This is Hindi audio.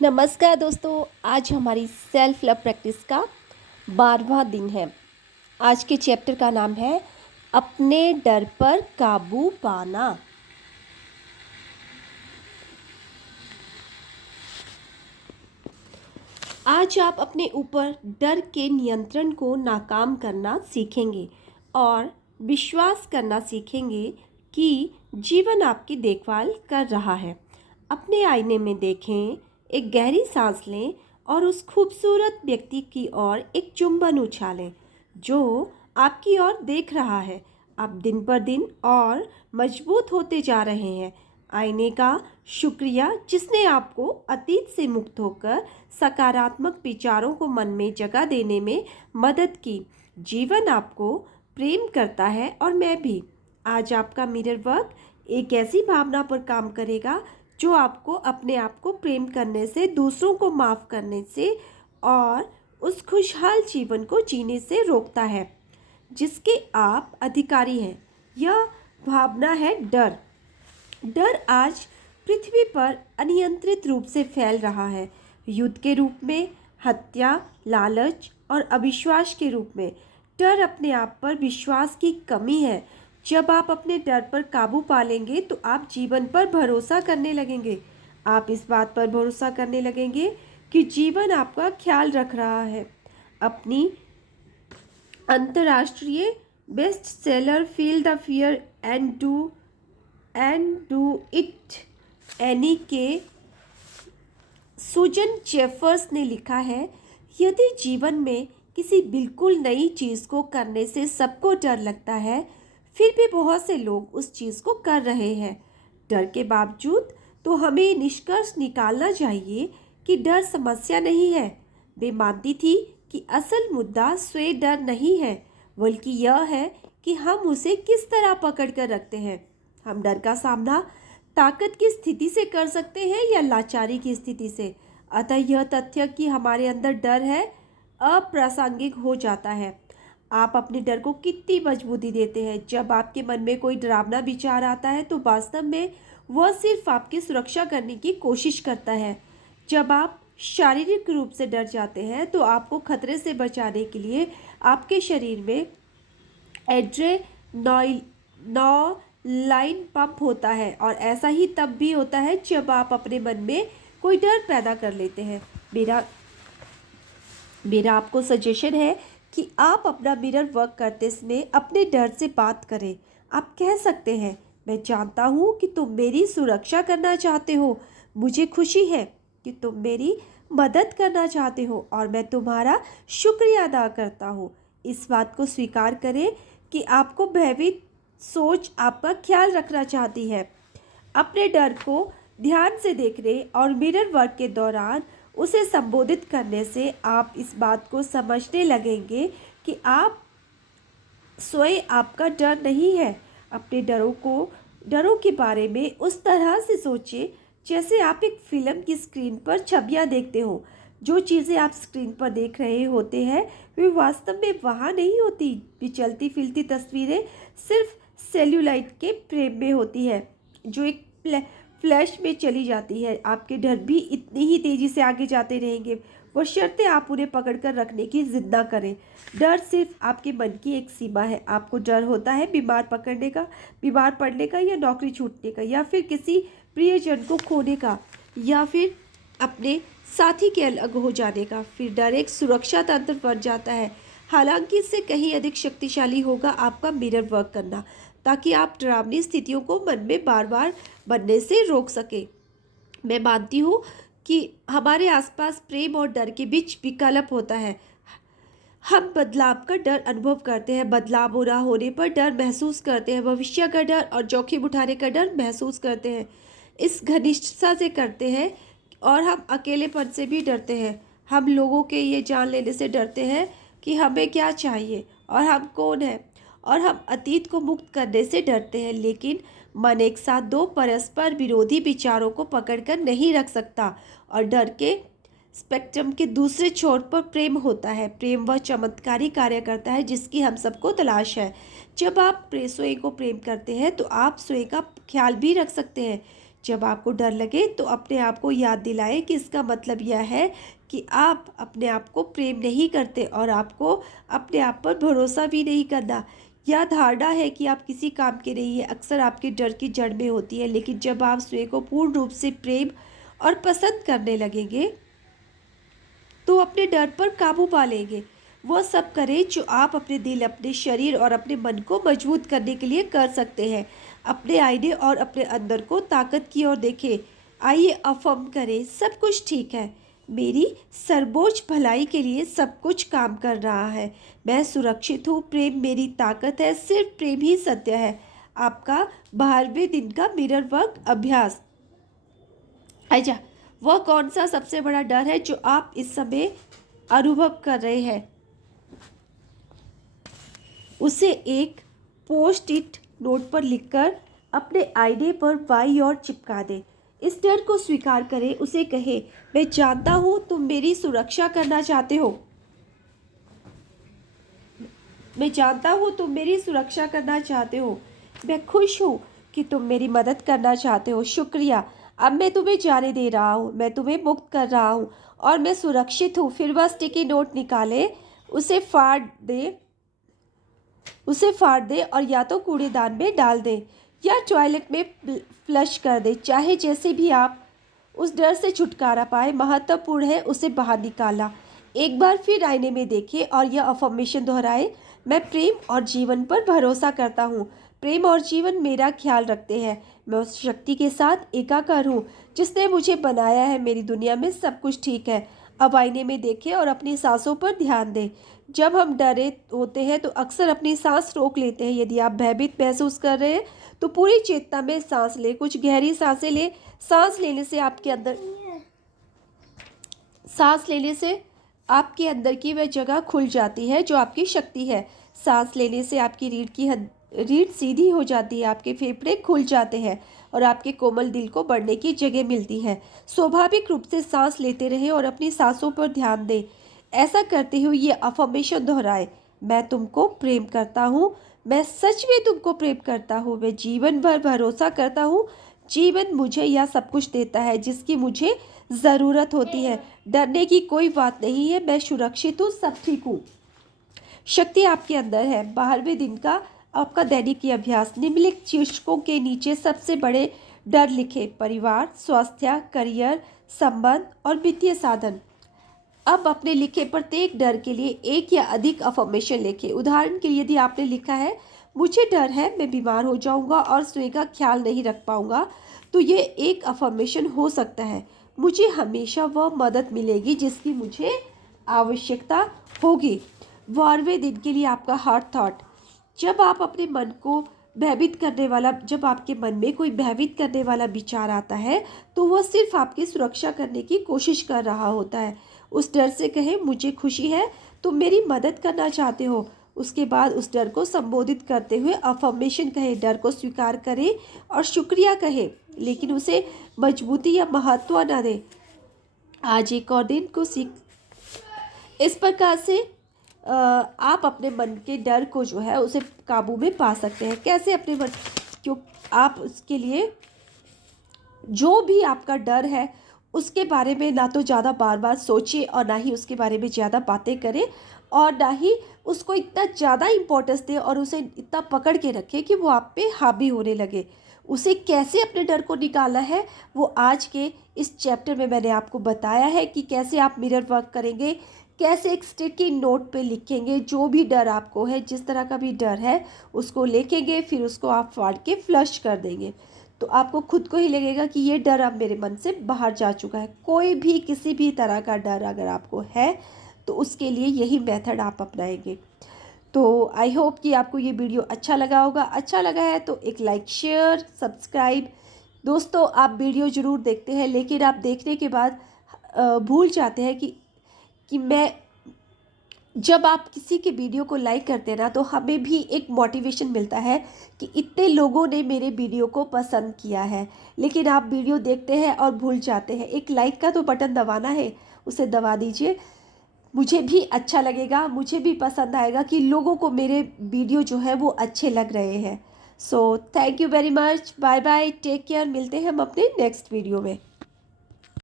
नमस्कार दोस्तों। आज हमारी सेल्फ लव प्रैक्टिस का 12वां दिन है। आज के चैप्टर का नाम है अपने डर पर काबू पाना। आज आप अपने ऊपर डर के नियंत्रण को नाकाम करना सीखेंगे और विश्वास करना सीखेंगे कि जीवन आपकी देखभाल कर रहा है। अपने आईने में देखें, एक गहरी सांस लें और उस खूबसूरत व्यक्ति की ओर एक चुंबन उछालें जो आपकी ओर देख रहा है। आप दिन पर दिन और मजबूत होते जा रहे हैं। आईने का शुक्रिया जिसने आपको अतीत से मुक्त होकर सकारात्मक विचारों को मन में जगह देने में मदद की। जीवन आपको प्रेम करता है और मैं भी। आज आपका मिरर वर्क एक ऐसी भावना पर काम करेगा जो आपको अपने आप को प्रेम करने से, दूसरों को माफ़ करने से और उस खुशहाल जीवन को जीने से रोकता है जिसके आप अधिकारी हैं। यह भावना है डर। डर आज पृथ्वी पर अनियंत्रित रूप से फैल रहा है, युद्ध के रूप में, हत्या, लालच और अविश्वास के रूप में। डर अपने आप पर विश्वास की कमी है। जब आप अपने डर पर काबू पा लेंगे तो आप जीवन पर भरोसा करने लगेंगे। आप इस बात पर भरोसा करने लगेंगे कि जीवन आपका ख्याल रख रहा है। अपनी अंतर्राष्ट्रीय best seller feel the fear and do it any के सुजन जेफर्स ने लिखा है, यदि जीवन में किसी बिल्कुल नई चीज़ को करने से सबको डर लगता है, फिर भी बहुत से लोग उस चीज़ को कर रहे हैं। डर के बावजूद तो हमें निष्कर्ष निकालना चाहिए कि डर समस्या नहीं है। वे मानती थी कि असल मुद्दा स्वयं डर नहीं है, बल्कि यह है कि हम उसे किस तरह पकड़ कर रखते हैं। हम डर का सामना ताकत की स्थिति से कर सकते हैं या लाचारी की स्थिति से। अतः यह तथ्य कि हमारे अंदर डर है अप्रासंगिक हो जाता है। आप अपने डर को कितनी मजबूती देते हैं। जब आपके मन में कोई डरावना विचार आता है तो वास्तव में वह सिर्फ आपकी सुरक्षा करने की कोशिश करता है। जब आप शारीरिक रूप से डर जाते हैं तो आपको खतरे से बचाने के लिए आपके शरीर में एड्रेनालाइन पंप होता है, और ऐसा ही तब भी होता है जब आप अपने मन में कोई डर पैदा कर लेते हैं। मेरा आपको सजेशन है कि आप अपना मिरर वर्क करते समय अपने डर से बात करें। आप कह सकते हैं, मैं जानता हूँ कि तुम मेरी सुरक्षा करना चाहते हो। मुझे खुशी है कि तुम मेरी मदद करना चाहते हो और मैं तुम्हारा शुक्रिया अदा करता हूँ। इस बात को स्वीकार करें कि आपको भयभीत सोच आपका ख्याल रखना चाहती है। अपने डर को ध्यान से देखने और मिरर वर्क के दौरान उसे संबोधित करने से आप इस बात को समझने लगेंगे कि आप स्वयं आपका डर नहीं है। अपने डरों के बारे में उस तरह से सोचें जैसे आप एक फिल्म की स्क्रीन पर छवियां देखते हो। जो चीज़ें आप स्क्रीन पर देख रहे होते हैं वे वास्तव में वहाँ नहीं होती। वे चलती फिरती तस्वीरें सिर्फ सेल्यूलाइट के फ्रेम में होती है जो एक फ्लैश में चली जाती है। आपके डर भी इतनी ही तेज़ी से आगे जाते रहेंगे, बशर्ते आप उन्हें पकड़कर रखने की जिद ना करें। डर सिर्फ आपके मन की एक सीमा है। आपको डर होता है बीमार पड़ने का या नौकरी छूटने का या फिर किसी प्रियजन को खोने का या फिर अपने साथी के अलग हो जाने का। फिर डर एक सुरक्षा तंत्र बन जाता है। हालांकि इससे कहीं अधिक शक्तिशाली होगा आपका मिरर वर्क करना, ताकि आप डरावनी स्थितियों को मन में बार बार बनने से रोक सके। मैं मानती हूँ कि हमारे आसपास प्रेम और डर के बीच विकल्प होता है। हम बदलाव का डर अनुभव करते हैं, बदलाव बुरा होने पर डर महसूस करते हैं, भविष्य का डर और जोखिम उठाने का डर महसूस करते हैं। इस घनिष्ठता से करते हैं और हम अकेलेपन से भी डरते हैं। हम लोगों के ये जान लेने से डरते हैं कि हमें क्या चाहिए और हम कौन हैं, और हम अतीत को मुक्त करने से डरते हैं। लेकिन मन एक साथ दो परस्पर विरोधी विचारों को पकड़कर नहीं रख सकता, और डर के स्पेक्ट्रम के दूसरे छोर पर प्रेम होता है। प्रेम वह चमत्कारी कार्य करता है जिसकी हम सबको तलाश है। जब आप स्वयं को प्रेम करते हैं तो आप स्वयं का ख्याल भी रख सकते हैं। जब आपको डर लगे तो अपने आप को याद दिलाएं कि इसका मतलब यह है कि आप अपने आप को प्रेम नहीं करते और आपको अपने आप पर भरोसा भी नहीं करना। यह धारणा है कि आप किसी काम के नहीं है अक्सर आपके डर की जड़ में होती है, लेकिन जब आप स्वयं को पूर्ण रूप से प्रेम और पसंद करने लगेंगे तो अपने डर पर काबू पा लेंगे। वह सब करें जो आप अपने दिल, अपने शरीर और अपने मन को मजबूत करने के लिए कर सकते हैं। अपने आईने और अपने अंदर को ताकत की ओर देखें। आइए अफर्म करें, सब कुछ ठीक है। मेरी सर्वोच्च भलाई के लिए सब कुछ काम कर रहा है। मैं सुरक्षित हूँ, प्रेम मेरी ताकत है, सिर्फ प्रेम ही सत्य है। आपका 12वें दिन का मिरर वर्क अभ्यास। आजा, वह कौन सा सबसे बड़ा डर है जो आप इस समय अनुभव कर रहे हैं? उसे एक पोस्ट इट नोट पर लिखकर अपने आईने पर बाईं ओर चिपका दें। इस डर को स्वीकार करें, उसे कहें, मैं जानता हूँ तुम मेरी सुरक्षा करना चाहते हो। मैं जानता हूँ तुम मेरी सुरक्षा करना चाहते हो। मैं खुश हूँ कि तुम मेरी मदद करना चाहते हो। शुक्रिया। अब मैं तुम्हें जाने दे रहा हूँ, मैं तुम्हें मुक्त कर रहा हूँ और मैं सुरक्षित हूँ। फिर वह स्टिकी नोट निकाले, उसे फाड़ दे और या तो कूड़ेदान में डाल दे या टॉयलेट में फ्लश कर दे। चाहे जैसे भी आप उस डर से छुटकारा पाए, महत्वपूर्ण है उसे बाहर निकाला। एक बार फिर आईने में देखें और यह अफर्मेशन दोहराए, मैं प्रेम और जीवन पर भरोसा करता हूँ। प्रेम और जीवन मेरा ख्याल रखते हैं। मैं उस शक्ति के साथ एकाकार हूँ जिसने मुझे बनाया है। मेरी दुनिया में सब कुछ ठीक है। अब आईने में देखें और अपनी सांसों पर ध्यान दें। जब हम डरे होते हैं तो अक्सर अपनी सांस रोक लेते हैं। यदि आप भयभीत महसूस कर रहे हैं तो पूरी चेतना में सांस लें, कुछ गहरी सांसें लें। सांस लेने से आपके अंदर की वह जगह खुल जाती है जो आपकी शक्ति है। सांस लेने से आपकी रीढ़ सीधी हो जाती है, आपके फेफड़े खुल जाते हैं और आपके कोमल दिल को बढ़ने की जगह मिलती है। स्वाभाविक रूप से सांस लेते रहें और अपनी सांसों पर ध्यान दें। ऐसा करते हुए ये अफर्मेशन दोहराए, मैं तुमको प्रेम करता हूँ, मैं सच में तुमको प्रेम करता हूँ, मैं जीवन भर भरोसा करता हूँ। जीवन मुझे यह सब कुछ देता है जिसकी मुझे ज़रूरत होती है। डरने की कोई बात नहीं है, मैं सुरक्षित हूँ, सब ठीक हूँ। शक्ति आपके अंदर है। 12वें दिन का आपका दैनिक अभ्यास। निम्नलिखित शीर्षकों के नीचे सबसे बड़े डर लिखे: परिवार, स्वास्थ्य, करियर, संबंध और वित्तीय साधन। अब अपने लिखे प्रत्येक डर के लिए एक या अधिक अफर्मेशन लिखें। उदाहरण के लिए यदि आपने लिखा है, मुझे डर है मैं बीमार हो जाऊंगा और स्वयं का ख्याल नहीं रख पाऊंगा, तो ये एक अफर्मेशन हो सकता है। मुझे हमेशा वह मदद मिलेगी जिसकी मुझे आवश्यकता होगी। 12वें दिन के लिए आपका हार्ट थॉट। जब आपके मन में कोई भयभीत करने वाला विचार आता है तो वह सिर्फ आपकी सुरक्षा करने की कोशिश कर रहा होता है। उस डर से कहें, मुझे खुशी है तुम मेरी मदद करना चाहते हो। उसके बाद उस डर को संबोधित करते हुए अफर्मेशन कहें। डर को स्वीकार करें और शुक्रिया कहें, लेकिन उसे मजबूती या महत्व न दें। आज एक और दिन को इस प्रकार से आप अपने मन के डर को जो है उसे काबू में पा सकते हैं। कैसे अपने मन, क्यों आप उसके लिए जो भी आपका डर है उसके बारे में ना तो ज़्यादा बार बार सोचिए और ना ही उसके बारे में ज़्यादा बातें करें और ना ही उसको इतना ज़्यादा इम्पोर्टेंस दें और उसे इतना पकड़ के रखें कि वो आप पे हावी होने लगे। उसे कैसे अपने डर को निकालना है वो आज के इस चैप्टर में मैंने आपको बताया है कि कैसे आप मिरर वर्क करेंगे, कैसे एक स्टिकी नोट पे लिखेंगे जो भी डर आपको है, जिस तरह का भी डर है उसको लिखेंगे, फिर उसको आप फाड़ के फ्लश कर देंगे। तो आपको खुद को ही लगेगा कि ये डर अब मेरे मन से बाहर जा चुका है। कोई भी किसी भी तरह का डर अगर आपको है तो उसके लिए यही मेथड आप अपनाएंगे। तो आई होप कि आपको ये वीडियो अच्छा लगा होगा। अच्छा लगा है तो एक लाइक, शेयर, सब्सक्राइब। दोस्तों, आप वीडियो ज़रूर देखते हैं लेकिन आप देखने के बाद भूल जाते हैं कि मैं जब आप किसी के वीडियो को लाइक करते हैं ना तो हमें भी एक मोटिवेशन मिलता है कि इतने लोगों ने मेरे वीडियो को पसंद किया है। लेकिन आप वीडियो देखते हैं और भूल जाते हैं। एक लाइक का तो बटन दबाना है, उसे दबा दीजिए। मुझे भी अच्छा लगेगा, मुझे भी पसंद आएगा कि लोगों को मेरे वीडियो जो है वो अच्छे लग रहे हैं। So thank you very much, bye bye, take care, मिलते हैं हम अपने नेक्स्ट वीडियो में।